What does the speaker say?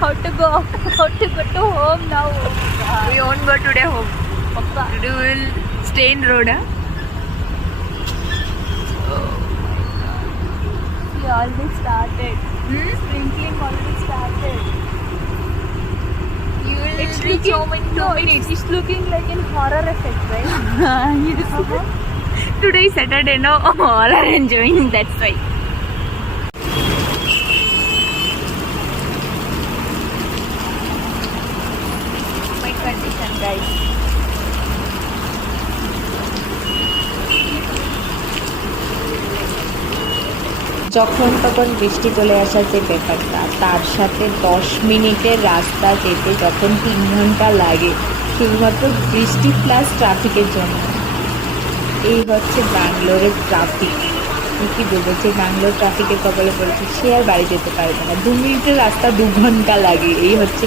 How to go to home now? We won't go today home. Papa. We will stay in road. Huh? We already started. Sprinkling already started. You will It's reach looking home in 2 no, minutes. it's looking like an horror effect, right? Today is Saturday, no? All are enjoying, that's why. My condition, guys. যখন তখন বৃষ্টি চলে আসার যে ব্যাপারটা, তার সাথে 10 মিনিটের রাস্তা যেতে যখন 3 ঘন্টা লাগে শুধুমাত্র বৃষ্টি প্লাস ট্রাফিকের জন্য। এই হচ্ছে ব্যাঙ্গালোরের ট্রাফিক। কি বলবো, যে ব্যাঙ্গালোর ট্রাফিকের কবলে পড়েছে সে আর বাড়ি যেতে পারবে না। 2 মিনিটের রাস্তা 2 ঘন্টা লাগে, এই হচ্ছে